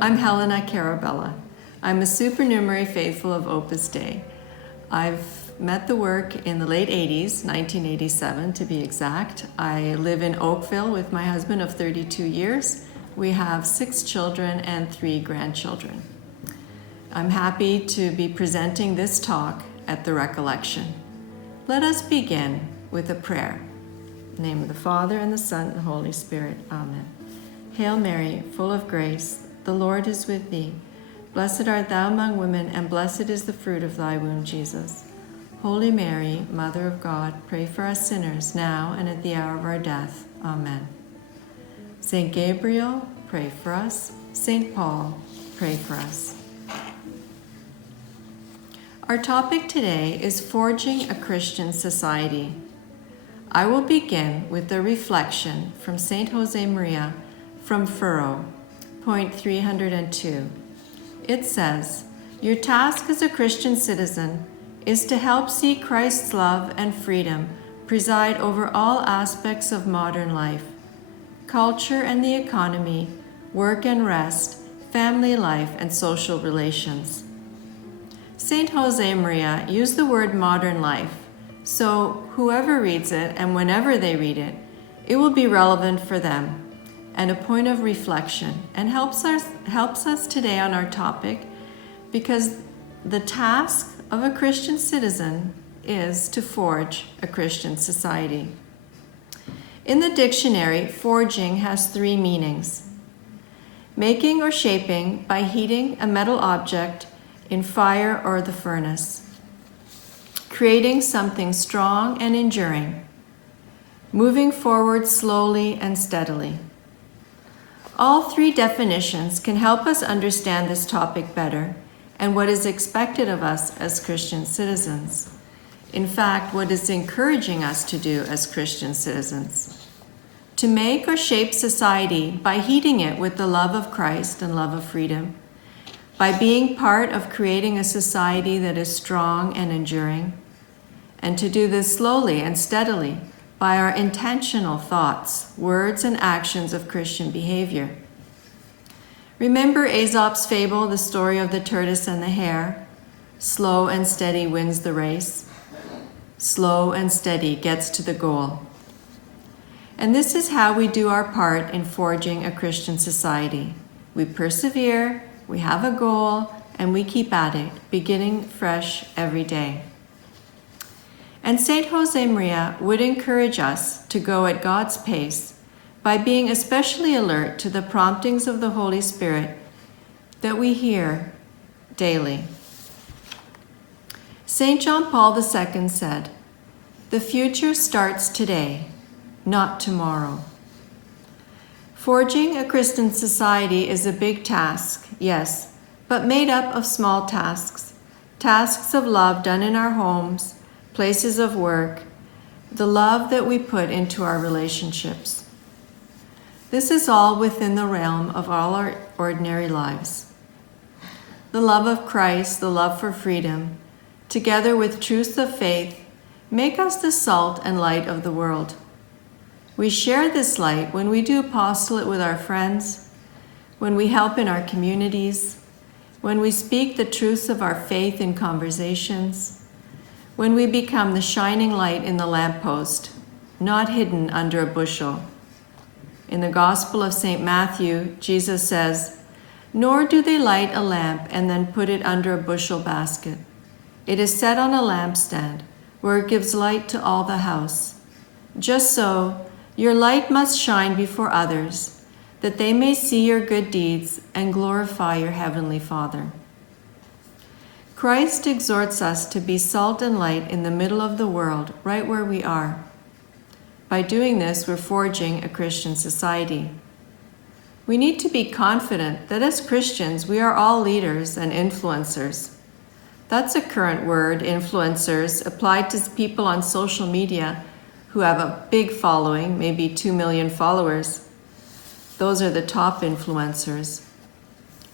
I'm Helena Karabela. I'm a supernumerary faithful of Opus Dei. I've met the work in the late 80s, 1987 to be exact. I live in Oakville with my husband of 32 years. We have 6 children and 3 grandchildren. I'm happy to be presenting this talk at the Recollection. Let us begin with a prayer. In the name of the Father, and the Son, and the Holy Spirit. Amen. Hail Mary, full of grace, the Lord is with thee. Blessed art thou among women, and blessed is the fruit of thy womb, Jesus. Holy Mary, Mother of God, pray for us sinners, now and at the hour of our death. Amen. Saint Gabriel, pray for us. Saint Paul, pray for us. Our topic today is forging a Christian society. I will begin with a reflection from Saint Josemaria from Furrow, point 302. It says, "Your task as a Christian citizen is to help see Christ's love and freedom preside over all aspects of modern life, culture and the economy, work and rest, family life, and social relations." Saint Josemaria used the word modern life, so whoever reads it and whenever they read it, it will be relevant for them and a point of reflection, and helps us today on our topic, because the task of a Christian citizen is to forge a Christian society. In the dictionary, forging has 3 meanings: making or shaping by heating a metal object in fire or the furnace, creating something strong and enduring, moving forward slowly and steadily. All 3 definitions can help us understand this topic better and what is expected of us as Christian citizens. In fact, what is encouraging us to do as Christian citizens. To make or shape society by heating it with the love of Christ and love of freedom, by being part of creating a society that is strong and enduring, and to do this slowly and steadily by our intentional thoughts, words, and actions of Christian behavior. Remember Aesop's fable, the story of the tortoise and the hare? Slow and steady wins the race. Slow and steady gets to the goal. And this is how we do our part in forging a Christian society. We persevere, we have a goal, and we keep at it, beginning fresh every day. And Saint Josemaria would encourage us to go at God's pace by being especially alert to the promptings of the Holy Spirit that we hear daily. Saint John Paul II said, "The future starts today, not tomorrow." Forging a Christian society is a big task, yes, but made up of small tasks. Tasks of love done in our homes, places of work, the love that we put into our relationships. This is all within the realm of all our ordinary lives. The love of Christ, the love for freedom, together with truths of faith, make us the salt and light of the world. We share this light when we do apostolate with our friends, when we help in our communities, when we speak the truths of our faith in conversations, when we become the shining light in the lamppost, not hidden under a bushel. In the Gospel of St. Matthew, Jesus says, "Nor do they light a lamp and then put it under a bushel basket. It is set on a lampstand, where it gives light to all the house. Just so, your light must shine before others, that they may see your good deeds and glorify your heavenly Father." Christ exhorts us to be salt and light in the middle of the world, right where we are. By doing this, we're forging a Christian society. We need to be confident that as Christians, we are all leaders and influencers. That's a current word, influencers, applied to people on social media who have a big following, maybe 2 million followers. Those are the top influencers.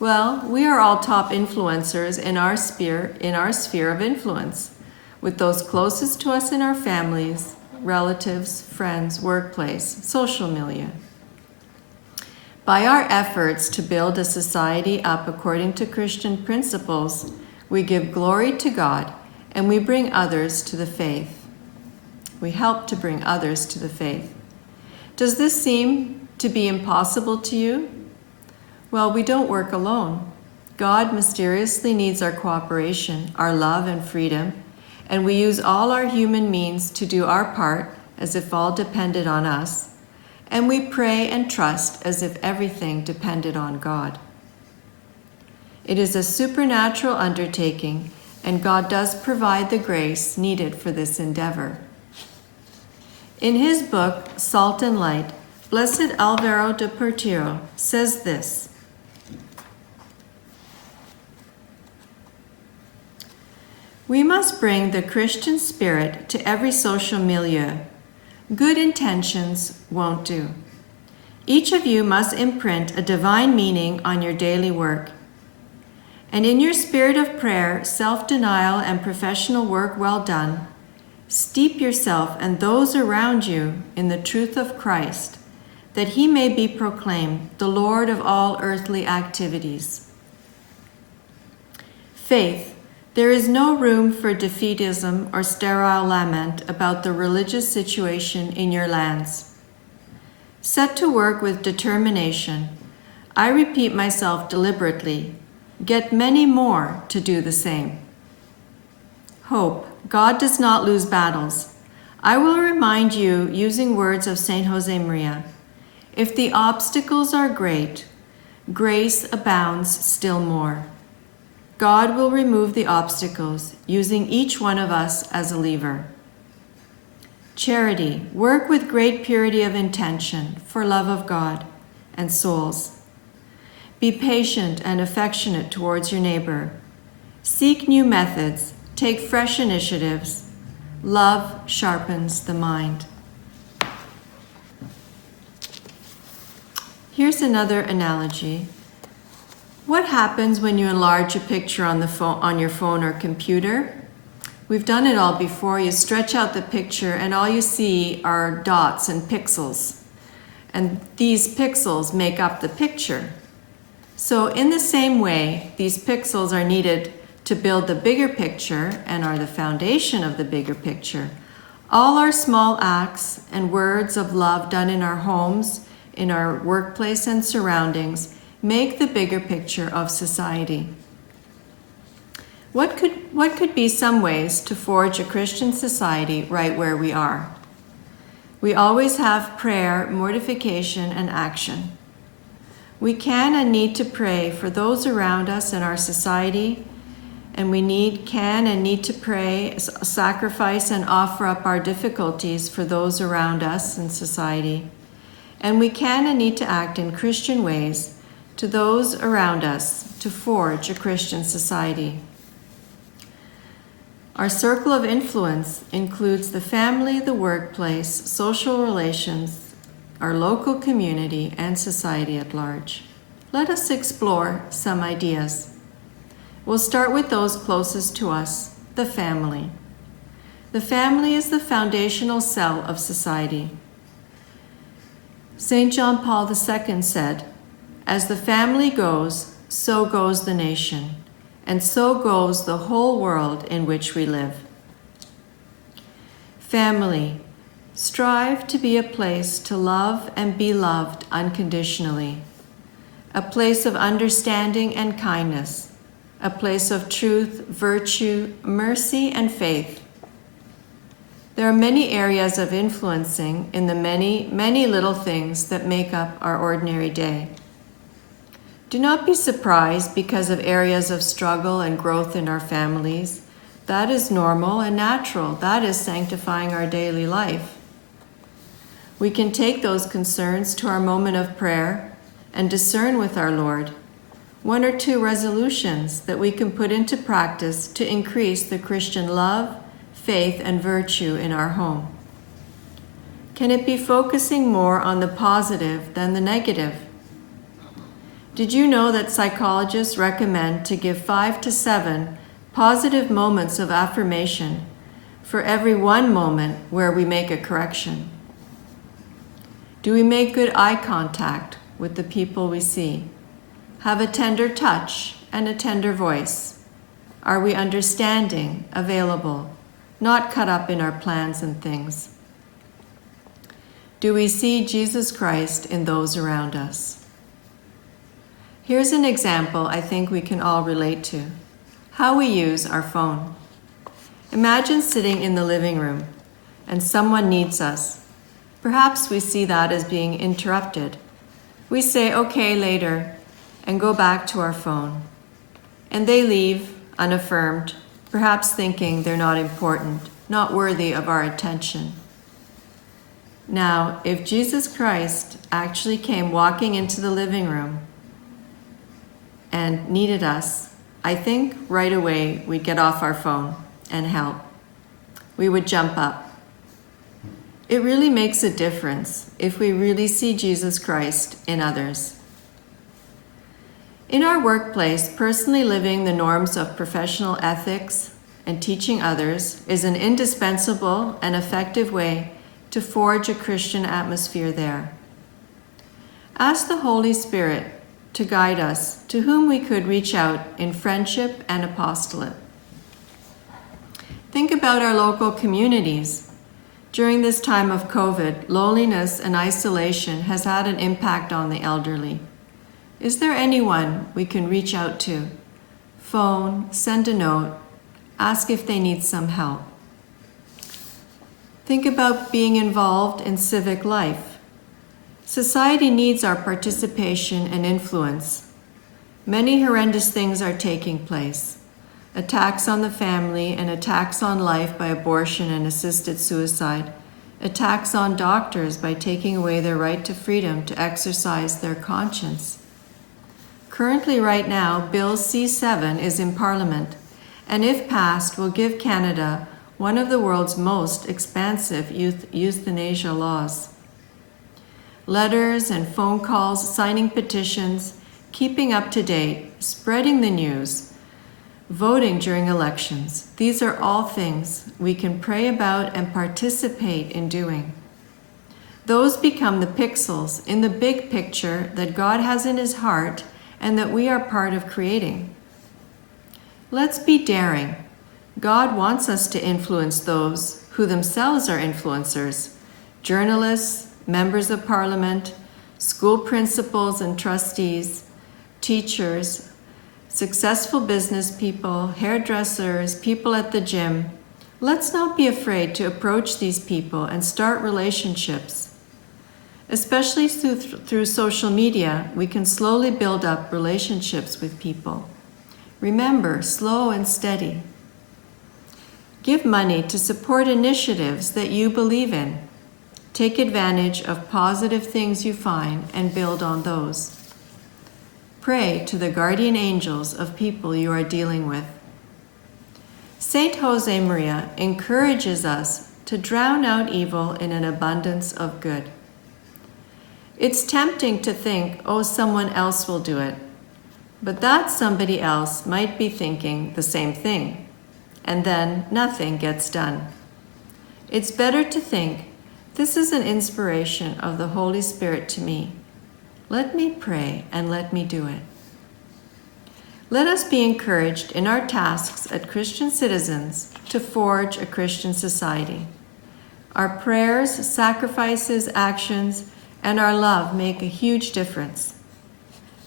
Well, we are all top influencers in our sphere of influence, with those closest to us in our families, relatives, friends, workplace, social milieu. By our efforts to build a society up according to Christian principles, we give glory to God and we bring others to the faith. We help to bring others to the faith. Does this seem to be impossible to you? Well, we don't work alone. God mysteriously needs our cooperation, our love and freedom, and we use all our human means to do our part as if all depended on us, and we pray and trust as if everything depended on God. It is a supernatural undertaking, and God does provide the grace needed for this endeavor. In his book, Salt and Light, Blessed Alvaro de Portillo says this: "We must bring the Christian spirit to every social milieu. Good intentions won't do. Each of you must imprint a divine meaning on your daily work. And in your spirit of prayer, self-denial, and professional work well done, steep yourself and those around you in the truth of Christ, that he may be proclaimed the Lord of all earthly activities. Faith, there is no room for defeatism or sterile lament about the religious situation in your lands. Set to work with determination. I repeat myself deliberately. Get many more to do the same. Hope, God does not lose battles. I will remind you, using words of Saint Josemaria, if the obstacles are great, grace abounds still more. God will remove the obstacles, using each one of us as a lever. Charity, work with great purity of intention for love of God and souls. Be patient and affectionate towards your neighbor. Seek new methods, take fresh initiatives. Love sharpens the mind." Here's another analogy. What happens when you enlarge a picture on your phone or computer? We've done it all before. You stretch out the picture and all you see are dots and pixels. And these pixels make up the picture. So in the same way, these pixels are needed to build the bigger picture and are the foundation of the bigger picture. All our small acts and words of love done in our homes, in our workplace and surroundings make the bigger picture of society. What could be some ways to forge a Christian society right where we are? We always have prayer, mortification, and action. We can and need to pray for those around us in our society, and we can and need to pray, sacrifice, and offer up our difficulties for those around us in society. And we can and need to act in Christian ways to those around us to forge a Christian society. Our circle of influence includes the family, the workplace, social relations, our local community, and society at large. Let us explore some ideas. We'll start with those closest to us, the family. The family is the foundational cell of society. St. John Paul II said, "As the family goes, so goes the nation, and so goes the whole world in which we live." Family, strive to be a place to love and be loved unconditionally, a place of understanding and kindness, a place of truth, virtue, mercy, and faith. There are many areas of influencing in the many, many little things that make up our ordinary day. Do not be surprised because of areas of struggle and growth in our families. That is normal and natural. That is sanctifying our daily life. We can take those concerns to our moment of prayer and discern with our Lord one or two resolutions that we can put into practice to increase the Christian love, faith, and virtue in our home. Can it be focusing more on the positive than the negative? Did you know that psychologists recommend to give 5 to 7 positive moments of affirmation for every one moment where we make a correction? Do we make good eye contact with the people we see? Have a tender touch and a tender voice? Are we understanding, available, not caught up in our plans and things? Do we see Jesus Christ in those around us? Here's an example I think we can all relate to: how we use our phone. Imagine sitting in the living room and someone needs us. Perhaps we see that as being interrupted. We say, "Okay, later," and go back to our phone. And they leave unaffirmed, perhaps thinking they're not important, not worthy of our attention. Now, if Jesus Christ actually came walking into the living room and needed us, I think right away we'd get off our phone and help. We would jump up. It really makes a difference if we really see Jesus Christ in others. In our workplace, personally living the norms of professional ethics and teaching others is an indispensable and effective way to forge a Christian atmosphere there. Ask the Holy Spirit to guide us to whom we could reach out in friendship and apostolate. Think about our local communities. During this time of COVID, loneliness and isolation has had an impact on the elderly. Is there anyone we can reach out to? Phone, send a note, ask if they need some help. Think about being involved in civic life. Society needs our participation and influence. Many horrendous things are taking place. Attacks on the family and attacks on life by abortion and assisted suicide. Attacks on doctors by taking away their right to freedom to exercise their conscience. Currently, right now, Bill C-7 is in Parliament, and if passed, will give Canada one of the world's most expansive euthanasia laws. Letters and phone calls, signing petitions, keeping up to date, spreading the news, voting during elections. These are all things we can pray about and participate in doing. Those become the pixels in the big picture that God has in his heart and that we are part of creating. Let's be daring. God wants us to influence those who themselves are influencers: journalists, members of parliament, school principals and trustees, teachers, successful business people, hairdressers, people at the gym. Let's not be afraid to approach these people and start relationships. Especially through social media, we can slowly build up relationships with people. Remember, slow and steady. Give money to support initiatives that you believe in. Take advantage of positive things you find and build on those. Pray to the guardian angels of people you are dealing with. Saint Josemaria encourages us to drown out evil in an abundance of good. It's tempting to think, oh, someone else will do it. But that somebody else might be thinking the same thing, and then nothing gets done. It's better to think, this is an inspiration of the Holy Spirit to me. Let me pray and let me do it. Let us be encouraged in our tasks as Christian citizens to forge a Christian society. Our prayers, sacrifices, actions, and our love make a huge difference.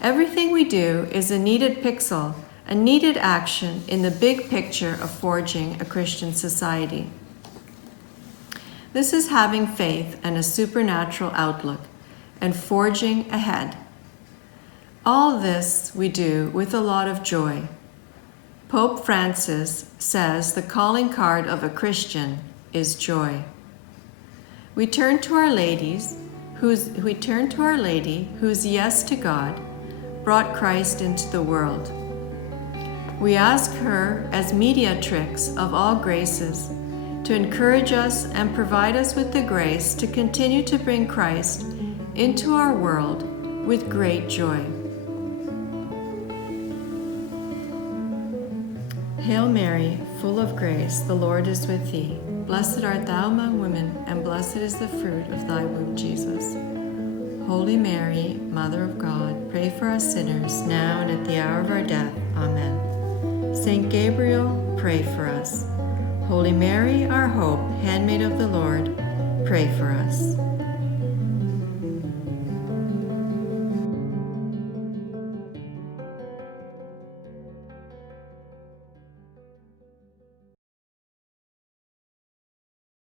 Everything we do is a needed pixel, a needed action in the big picture of forging a Christian society. This is having faith and a supernatural outlook and forging ahead. All this we do with a lot of joy. Pope Francis says the calling card of a Christian is joy. We turn to Our Lady, whose yes to God brought Christ into the world. We ask her, as mediatrix of all graces, to encourage us and provide us with the grace to continue to bring Christ into our world with great joy. Hail Mary, full of grace, the Lord is with thee. Blessed art thou among women, and blessed is the fruit of thy womb, Jesus. Holy Mary, Mother of God, pray for us sinners, now and at the hour of our death. Amen. Saint Gabriel, pray for us. Holy Mary, our hope, handmaid of the Lord, pray for us.